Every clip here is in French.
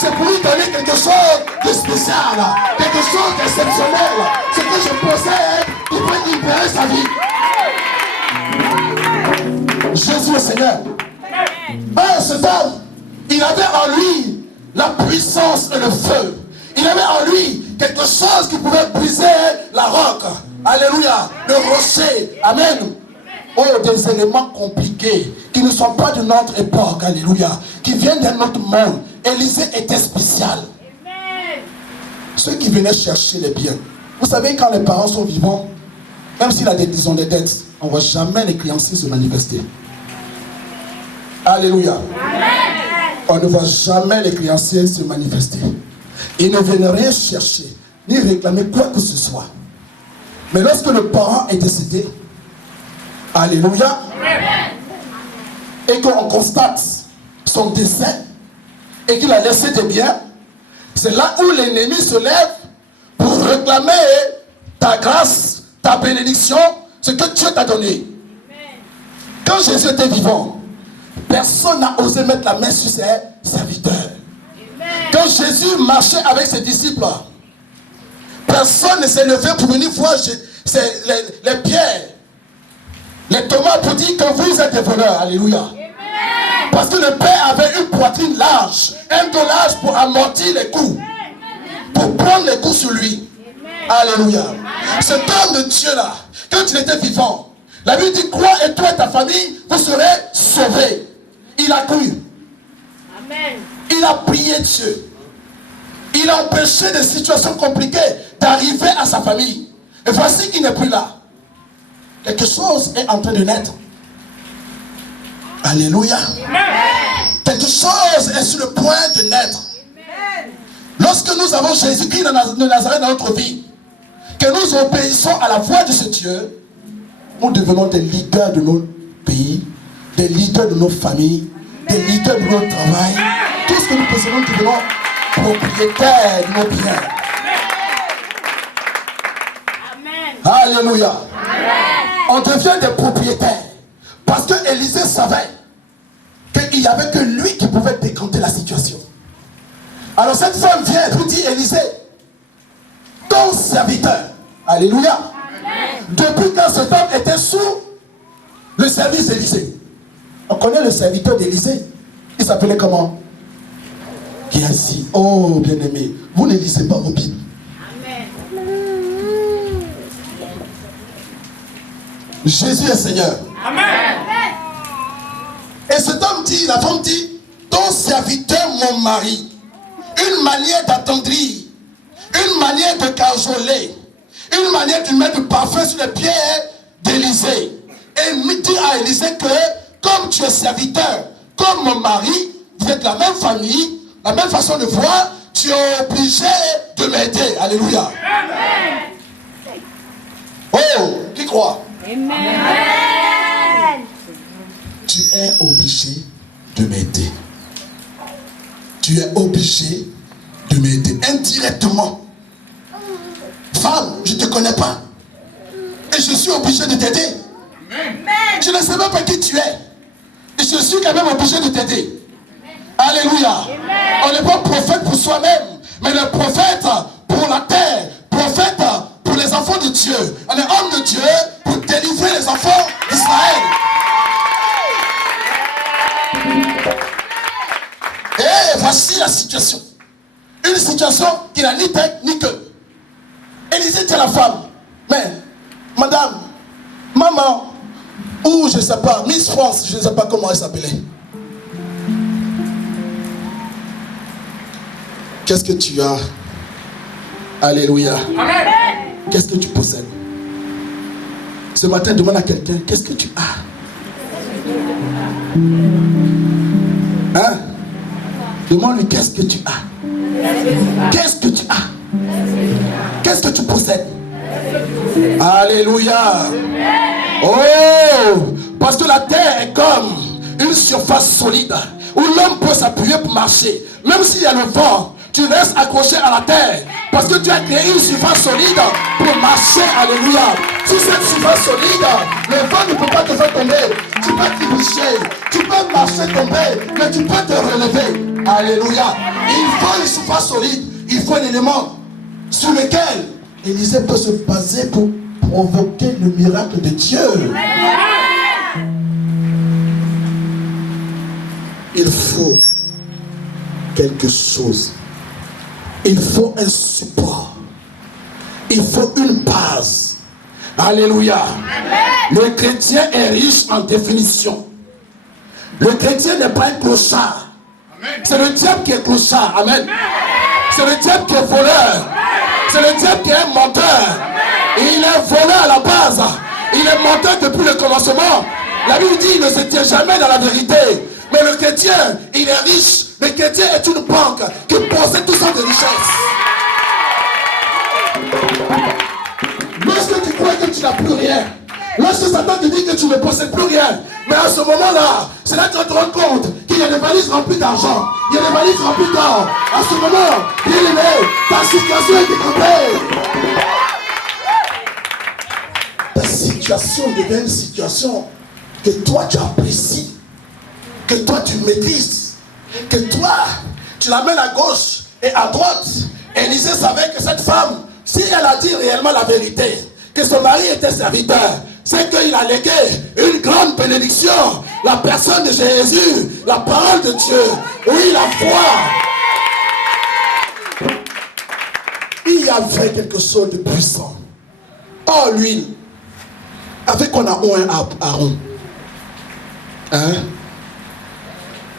c'est pour lui donner quelque chose de spécial, quelque chose d'exceptionnel. Ce que je possède, il peut libérer sa vie. Jésus le Seigneur. Cet homme, il avait en lui la puissance et le feu. Il avait en lui quelque chose qui pouvait briser la roche. Alléluia. Le rocher. Amen. Oh, des éléments compliqués qui ne sont pas de notre époque. Alléluia. Qui viennent d'un autre monde. Élisée était spécial. Ceux qui venaient chercher les biens. Vous savez, quand les parents sont vivants, même s'ils ont des dettes, on ne voit jamais les créanciers se manifester. Alléluia. On ne voit jamais les créanciers se manifester. Ils ne viennent rien chercher, ni réclamer quoi que ce soit. Mais lorsque le parent est décédé, alléluia, et qu'on constate son décès, et qu'il a laissé des biens, c'est là où l'ennemi se lève pour réclamer ta grâce, ta bénédiction, ce que Dieu t'a donné. Quand Jésus était vivant, personne n'a osé mettre la main sur ses serviteurs. Quand Jésus marchait avec ses disciples, personne ne s'est levé pour venir voir les pierres, les tomates pour dire que vous êtes des voleurs. Alléluia. Parce que le Père avait une poitrine large, un dos large pour amortir les coups, pour prendre les coups sur lui. Alléluia. Cet homme de Dieu là, quand il était vivant, la Bible dit, crois et toi et ta famille, vous serez sauvés. Il a cru. Amen. Il a prié Dieu. Il a empêché des situations compliquées d'arriver à sa famille. Et voici qu'il n'est plus là. Quelque chose est en train de naître. Alléluia. Amen. Quelque chose est sur le point de naître. Amen. Lorsque nous avons Jésus-Christ de Nazareth dans notre vie, que nous obéissons à la voix de ce Dieu, nous devenons des leaders de nos pays, des leaders de nos familles, des leaders de notre travail. Tout ce que nous possédons, nous devenons propriétaires de nos biens. Amen. Alléluia. Amen. On devient des propriétaires. Parce que Élisée savait qu'il n'y avait que lui qui pouvait décanter la situation. Alors cette femme vient et dit, Élisée, ton serviteur, alléluia, amen, depuis quand cet homme était sous le service d'Élisée. On connaît le serviteur d'Élisée. Il s'appelait comment? Géasi. Oh, bien-aimé, vous ne lisez pas vos Bibles. Amen. Jésus est Seigneur. Amen. Et cet homme dit, la femme dit, ton serviteur, mon mari, une manière d'attendrir, une manière de cajoler, une manière de mettre du parfum sur les pieds d'Élisée. Et il dit à Élisée que, comme tu es serviteur, comme mon mari, vous êtes la même famille, la même façon de voir, tu es obligé de m'aider. Alléluia. Amen. Oh, qui croit? Amen. Tu es obligé de m'aider. Tu es obligé de m'aider indirectement. Femme, je ne te connais pas. Et je suis obligé de t'aider. Je ne sais même pas qui tu es. Et je suis quand même obligé de t'aider. Alléluia. On n'est pas prophète pour soi-même, mais le prophète pour la terre, prophète pour les enfants de Dieu. On est homme de Dieu pour délivrer les enfants d'Israël. Et voici la situation. Une situation qui n'a ni tête ni queue. Élisée dit à la femme, mais madame, maman, ou je ne sais pas, Miss France, je ne sais pas comment elle s'appelait. Qu'est-ce que tu as? Alléluia. Amen. Qu'est-ce que tu possèdes? Ce matin, demande à quelqu'un, qu'est-ce que tu as? Hein? Demande-lui, qu'est-ce que tu as? Qu'est-ce que tu as? Qu'est-ce que tu possèdes? Alléluia. Oh, parce que la terre est comme une surface solide où l'homme peut s'appuyer pour marcher. Même s'il y a le vent, tu restes accroché à la terre parce que tu as créé une surface solide pour marcher. Alléluia. Si cette surface solide, le vent ne peut pas te faire tomber. Tu peux trébucher, tu peux marcher, tomber, mais tu peux te relever. Alléluia. Il faut il soit solide, il faut un élément sur lequel Élisée peut se baser pour provoquer le miracle de Dieu. Il faut quelque chose. Il faut un support. Il faut une base. Alléluia. Amen. Le chrétien est riche en définition. Le chrétien n'est pas un clochard. C'est le diable qui est clochard. Amen. C'est le diable qui est voleur. C'est le diable qui est un menteur. Et il est voleur à la base. Il est menteur depuis le commencement. La Bible dit qu'il ne se tient jamais dans la vérité. Mais le chrétien, il est riche. Le chrétien est une banque qui possède toutes sortes de richesses. Lorsque tu crois que tu n'as plus rien, lorsque Satan te dit que tu ne possèdes plus rien, mais à ce moment-là, c'est là que tu vas te rendre compte qu'il y a des valises remplies d'argent, il y a des valises remplies d'or. À ce moment, bien aimé, ta situation est découpée. Ta situation devient une situation que toi tu apprécies, que toi tu maîtrises, que toi tu l'amènes à gauche et à droite. Élisée savait que cette femme, si elle a dit réellement la vérité, que son mari était serviteur, c'est qu'il a légué une grande bénédiction, la personne de Jésus, la parole de Dieu, oui, la foi. Il y avait quelque chose de puissant. Oh, l'huile, avec qu'on a oint Aaron, hein?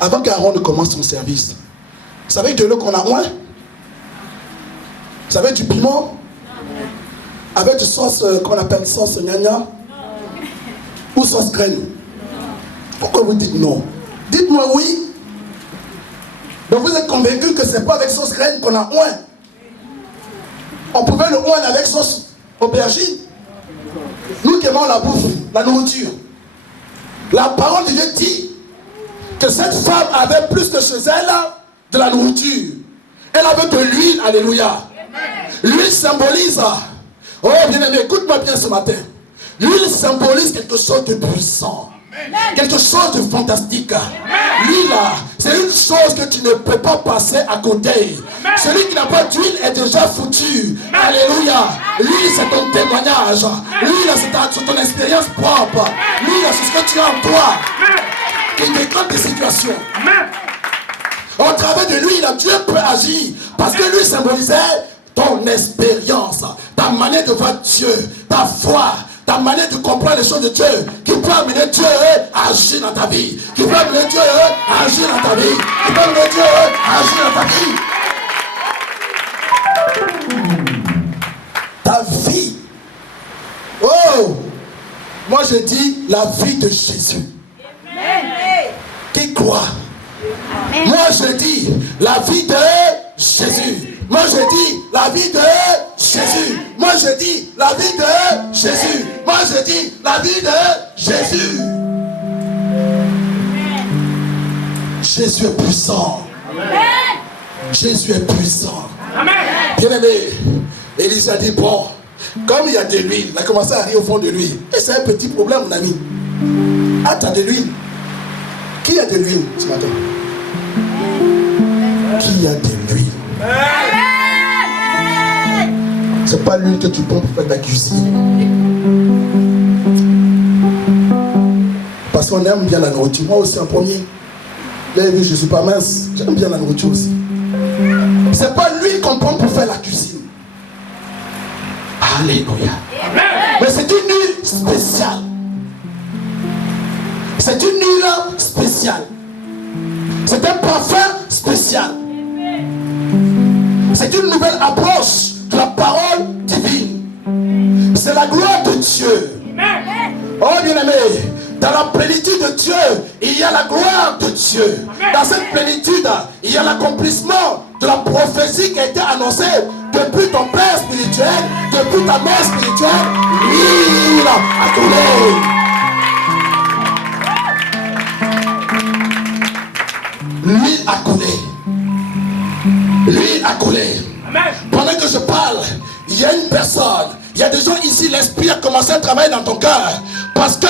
Avant qu'Aaron ne commence son service, vous savez de l'eau qu'on a oint? Vous savez du piment? Avec du sauce qu'on appelle sauce gnagna? Ou sauce graine? Pourquoi vous dites non? Dites-moi oui. Donc vous êtes convaincu que ce n'est pas avec sauce graine qu'on a oint? On pouvait le oindre avec sauce aubergine. Nous qui aimons la bouffe, la nourriture. La parole de Dieu dit que cette femme avait plus que chez elle de la nourriture. Elle avait de l'huile, alléluia. L'huile symbolise, oh bien-aimé, écoute-moi bien ce matin. L'huile symbolise quelque chose de puissant, quelque chose de fantastique. L'huile, c'est une chose que tu ne peux pas passer à côté. Celui qui n'a pas d'huile est déjà foutu. Alléluia. L'huile, c'est ton témoignage. L'huile, c'est ton expérience propre. L'huile, c'est ce que tu as en toi qui déclenche des situations. Au travers de l'huile, Dieu peut agir parce que lui symbolisait ton expérience, ta manière de voir Dieu, ta foi, ta manière de comprendre les choses de Dieu, qui peut amener Dieu à agir dans ta vie, qui peut amener Dieu à agir dans ta vie, qui peut amener Dieu à agir dans ta vie. Ta vie. Oh, moi je dis la vie de Jésus. Qui croit? Moi je dis la vie de Jésus. Moi je dis la vie de Jésus. Moi je dis la vie de Jésus. Moi je dis la vie de Jésus. Jésus est puissant. Jésus est puissant. Bien aimé, Élisée a dit bon, comme il y a de l'huile, il a commencé à rire au fond de l'huile. Et c'est un petit problème, mon ami. Ah, t'as de l'huile. Qui a de l'huile ce matin? Qui a de l'huile? C'est pas l'huile que tu prends pour faire ta cuisine. Parce qu'on aime bien la nourriture. Moi aussi en premier. Là, je ne suis pas mince. J'aime bien la nourriture aussi. C'est pas l'huile qu'on prend pour faire la cuisine. Alléluia. Mais c'est une huile spéciale. C'est une huile spéciale. C'est un parfum spécial. C'est une nouvelle approche de la parole divine. C'est la gloire de Dieu. Oh bien-aimé, dans la plénitude de Dieu, il y a la gloire de Dieu. Dans cette plénitude, il y a l'accomplissement de la prophétie qui a été annoncée depuis ton père spirituel, depuis ta mère spirituelle. L'huile a coulé. L'huile a coulé. L'huile a coulé. Pendant que je parle, il y a une personne, il y a des gens ici, l'esprit a commencé à travailler dans ton cœur. Parce que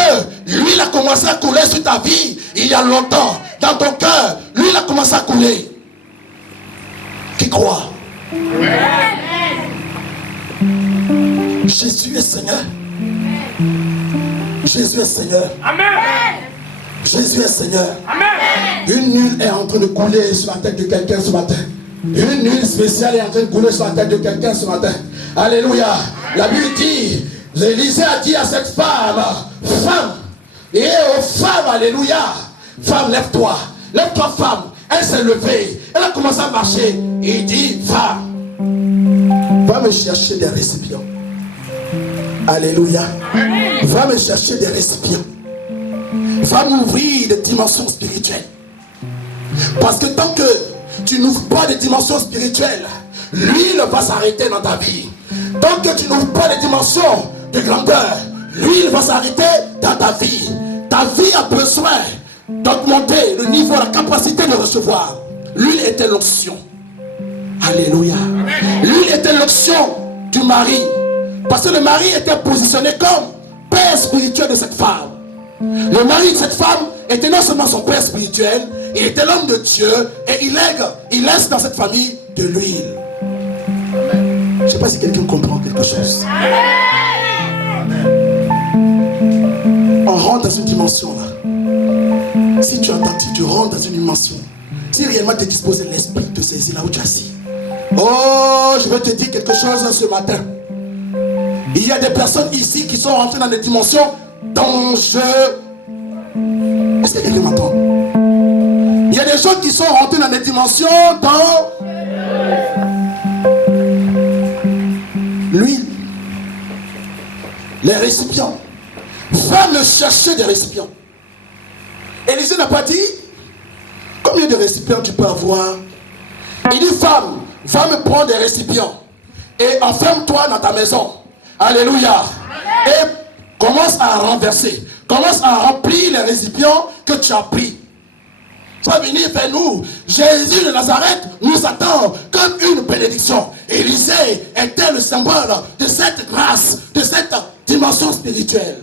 l'huile a commencé à couler sur ta vie il y a longtemps. Dans ton cœur, l'huile a commencé à couler. qui croit. Jésus est Seigneur. Jésus est Seigneur. Amen. Jésus est Seigneur. Amen. Une nulle est en train de couler sur la tête de quelqu'un ce matin. Une nulle spéciale est en train de couler sur la tête de quelqu'un ce matin. Alléluia. La Bible dit, l'Élisée a dit à cette femme, femme, et aux femmes, alléluia, femme, lève-toi. Lève-toi, femme. Elle s'est levée. Elle a commencé à marcher. Il dit, va me chercher des récipients. Alléluia. Va me chercher des récipients. Va m'ouvrir des dimensions spirituelles. Parce que tant que tu n'ouvres pas des dimensions spirituelles, l'huile va s'arrêter dans ta vie. Tant que tu n'ouvres pas des dimensions de grandeur, l'huile va s'arrêter dans ta vie. Ta vie a besoin d'augmenter le niveau, la capacité de recevoir. L'huile était l'onction. Alléluia. L'huile était l'onction du mari. Parce que le mari était positionné comme père spirituel de cette femme. Le mari de cette femme était non seulement son père spirituel, il était l'homme de Dieu et il laisse dans cette famille de l'huile. Je ne sais pas si quelqu'un comprend quelque chose. On rentre dans une dimension là. Si tu es attentif, tu rentres dans une dimension. Si réellement tu es disposé, l'esprit te saisit là où tu es assis. Oh, je vais te dire quelque chose ce matin. Il y a des personnes ici qui sont rentrées dans des dimensions dangereuses. Est-ce que quelqu'un m'entend? Il y a des gens qui sont rentrés dans des dimensions dans l'huile. Les récipients. Va me chercher des récipients. Élisée n'a pas dit combien de récipients tu peux avoir. Il dit femme, va me prendre des récipients et enferme-toi dans ta maison. Alléluia. Et commence à renverser. Commence à remplir les récipients que tu as pris. Ça va venir vers nous. Jésus de Nazareth nous attend comme une bénédiction. Élisée était le symbole de cette grâce, de cette dimension spirituelle.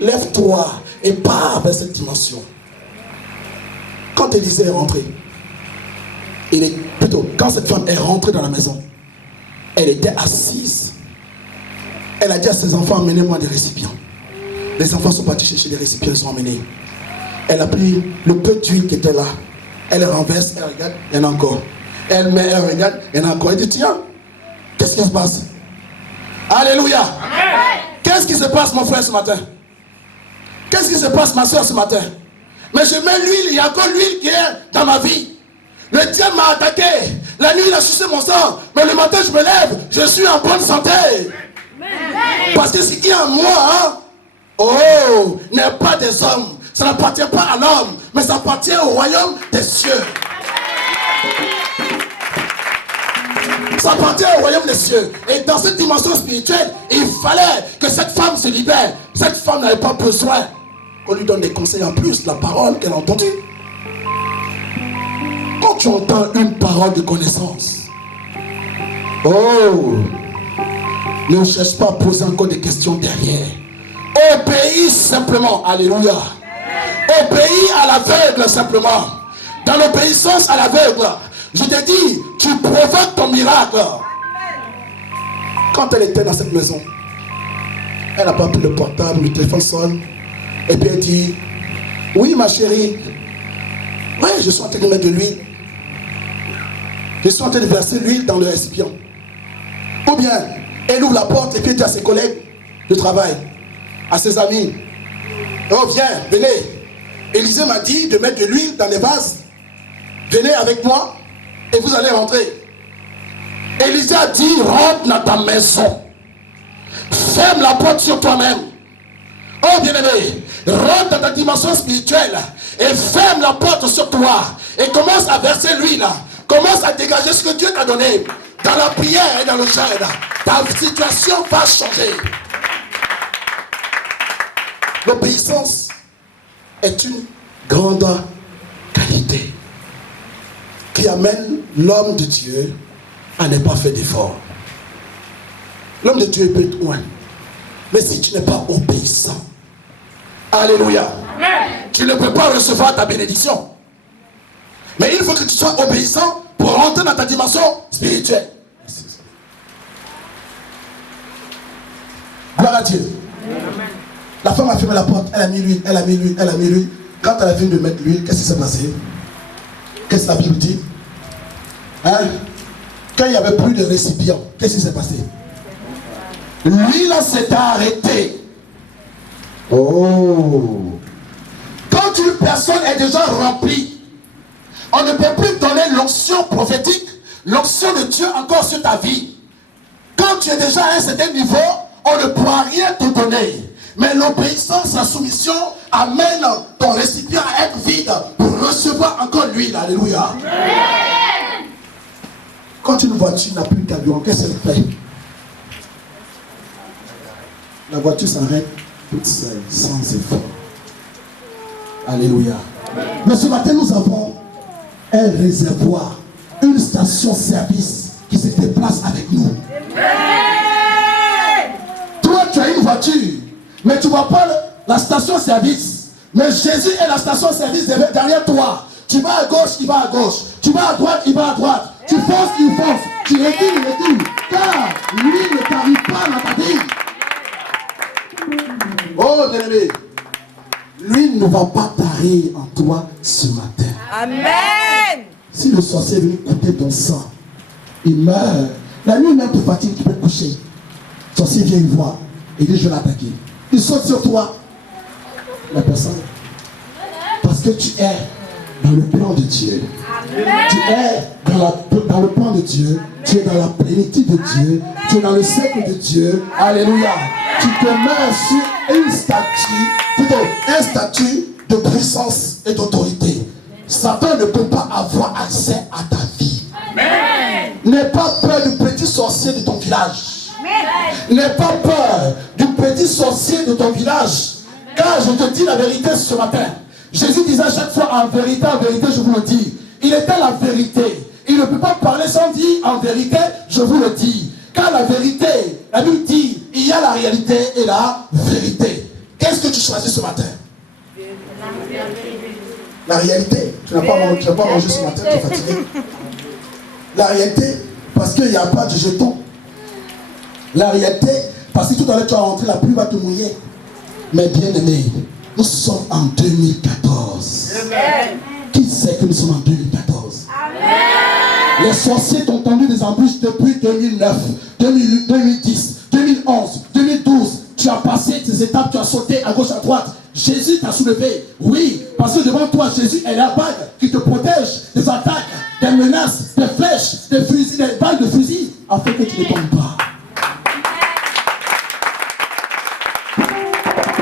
Lève-toi et pars vers cette dimension. Quand Élisée est rentré, quand cette femme est rentrée dans la maison, elle était assise. Elle a dit à ses enfants, emmenez-moi des récipients. Les enfants sont partis chercher des récipients, ils sont emmenés. Elle a pris le peu d'huile qui était là. Elle renverse, elle regarde, il y en a encore. Elle met, elle regarde, il y en a encore. Elle dit, tiens, qu'est-ce qui se passe? Alléluia. Amen. Qu'est-ce qui se passe, mon frère, ce matin? Qu'est-ce qui se passe, ma soeur, ce matin? Mais je mets l'huile, il y a encore l'huile qui est dans ma vie. Le diable m'a attaqué. La nuit, il a sucé mon sang. Mais le matin, je me lève, je suis en bonne santé. Parce que ce qui est en moi, n'est pas des hommes. Ça n'appartient pas à l'homme, mais ça appartient au royaume des cieux. Ça appartient au royaume des cieux. Et dans cette dimension spirituelle, il fallait que cette femme se libère. Cette femme n'avait pas besoin qu'on lui donne des conseils en plus, la parole qu'elle a entendue. Quand tu entends une parole de connaissance, ne cherche pas à poser encore des questions derrière. Obéis simplement. Alléluia. Obéis à l'aveugle simplement. Dans l'obéissance à l'aveugle, je te dis, tu provoques ton miracle. Quand elle était dans cette maison, elle n'a pas pris le portable, le téléphone sonne. Et puis elle dit, oui ma chérie, oui je suis en train de mettre de l'huile. Je suis en train de verser l'huile dans le récipient. Ou bien, elle ouvre la porte et puis elle dit à ses collègues de travail, à ses amis, oh viens, venez. Élisée m'a dit de mettre de l'huile dans les vases. Venez avec moi et vous allez rentrer. Élisée a dit, rentre dans ta maison. Ferme la porte sur toi-même. Oh bien-aimé, rentre dans ta dimension spirituelle et ferme la porte sur toi. Et commence à verser l'huile. Commence à dégager ce que Dieu t'a donné. Dans la prière et dans le jeûne, ta situation va changer. L'obéissance est une grande qualité qui amène l'homme de Dieu à ne pas faire d'effort. L'homme de Dieu peut être loin. Mais si tu n'es pas obéissant, alléluia, tu ne peux pas recevoir ta bénédiction. Mais il faut que tu sois obéissant pour pour rentrer dans ta dimension spirituelle. Gloire à Dieu. Amen. La femme a fermé la porte, elle a mis l'huile, elle a mis l'huile, elle a mis l'huile. Quand elle a fini de mettre l'huile, qu'est-ce qui s'est passé? Qu'est-ce que la Bible dit? Hein? Quand il n'y avait plus de récipient, qu'est-ce qui s'est passé? L'huile s'est arrêtée. Oh! Quand une personne est déjà remplie, on ne peut plus donner l'onction prophétique, l'onction de Dieu encore sur ta vie. Quand tu es déjà à un certain niveau, on ne pourra rien te donner. Mais l'obéissance, la soumission amène ton récipient à être vide pour recevoir encore l'huile. Alléluia. Amen. Quand une voiture n'a plus de carburant, qu'est-ce qu'elle fait? La voiture s'arrête toute seule, sans effort. Alléluia. Amen. Mais ce matin, nous avons un réservoir, une station-service qui se déplace avec nous. Amen. Toi, tu as une voiture, mais tu ne vois pas la station-service. Mais Jésus est la station-service derrière toi. Tu vas à gauche, il va à gauche. Tu vas à droite, il va à droite. Tu fonces, il fonce. Tu recules, il recule. Car lui ne t'arrive pas dans ta vie. Oh, bien-aimé, lui ne va pas tarir en toi ce matin. Amen. Si le sorcier est venu couper ton sang, il meurt. La nuit même te fatigue, tu peux coucher. Le sorcier vient, il voit. Il dit, je vais l'attaquer. Il saute sur toi. La personne. Parce que tu es dans le plan de Dieu. Amen. Tu es dans le plan de Dieu. Tu es dans la plénitude de Dieu. Tu es dans le cercle de Dieu. Alléluia. Tu te mets sur une statue, plutôt un statut de puissance et d'autorité. Satan ne peut pas avoir accès à ta vie. N'aie pas peur du petit sorcier de ton village. N'aie pas peur du petit sorcier de ton village. Car je te dis la vérité ce matin. Jésus disait à chaque fois en vérité, je vous le dis. Il était la vérité. Il ne peut pas parler sans dire en vérité, je vous le dis. Car la vérité, la Bible dit, il y a la réalité et la vérité. Qu'est-ce que tu choisis ce matin? La réalité. Tu n'as pas mangé ce matin, tu es fatigué. La réalité, parce qu'il n'y a pas de jeton. La réalité, parce que tout à l'heure tu vas rentrer, la pluie va te mouiller. Mais bien aimé, nous sommes en 2014. Amen. Qui sait que nous sommes en 2014? Amen. Les sorciers t'ont tendu des embûches depuis 2009, 2010, 2011, 2012. Tu as passé tes étapes, tu as sauté à gauche, à droite. Jésus t'a soulevé. Oui, parce que devant toi, Jésus est la bague qui te protège des attaques, des menaces, des flèches, des fusils, des balles de fusil, afin que tu ne tombes pas.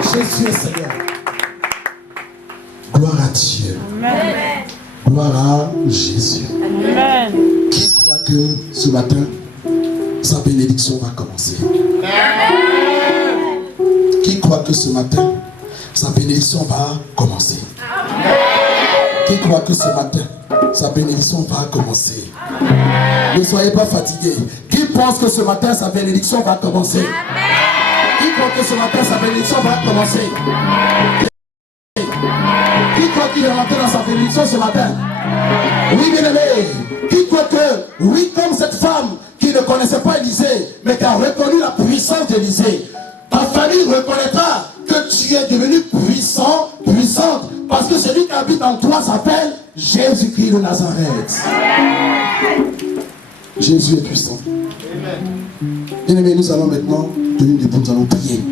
Jésus est Seigneur. Gloire à Dieu. Amen. Gloire à Jésus. Amen. Qui croit que ce matin, sa bénédiction va commencer? Amen. Qui croit que ce matin, sa bénédiction va commencer? Amen. Qui croit que ce matin, sa bénédiction va commencer? Amen. Ne soyez pas fatigués. Qui pense que ce matin, sa bénédiction va commencer? Amen. Qui croit que ce matin, sa bénédiction va commencer? Amen. Qui croit qu'il est rentré dans sa bénédiction ce matin? Oui, bien aimé. Qui croit que, oui, comme cette femme qui ne connaissait pas Élisée, mais qui a reconnu la puissance d'Élisée, ta famille reconnaîtra que tu es devenu puissant, puissante, parce que celui qui habite en toi s'appelle Jésus-Christ de Nazareth. Jésus est puissant. Bien aimé, nous allons maintenant tenir debout, nous allons prier.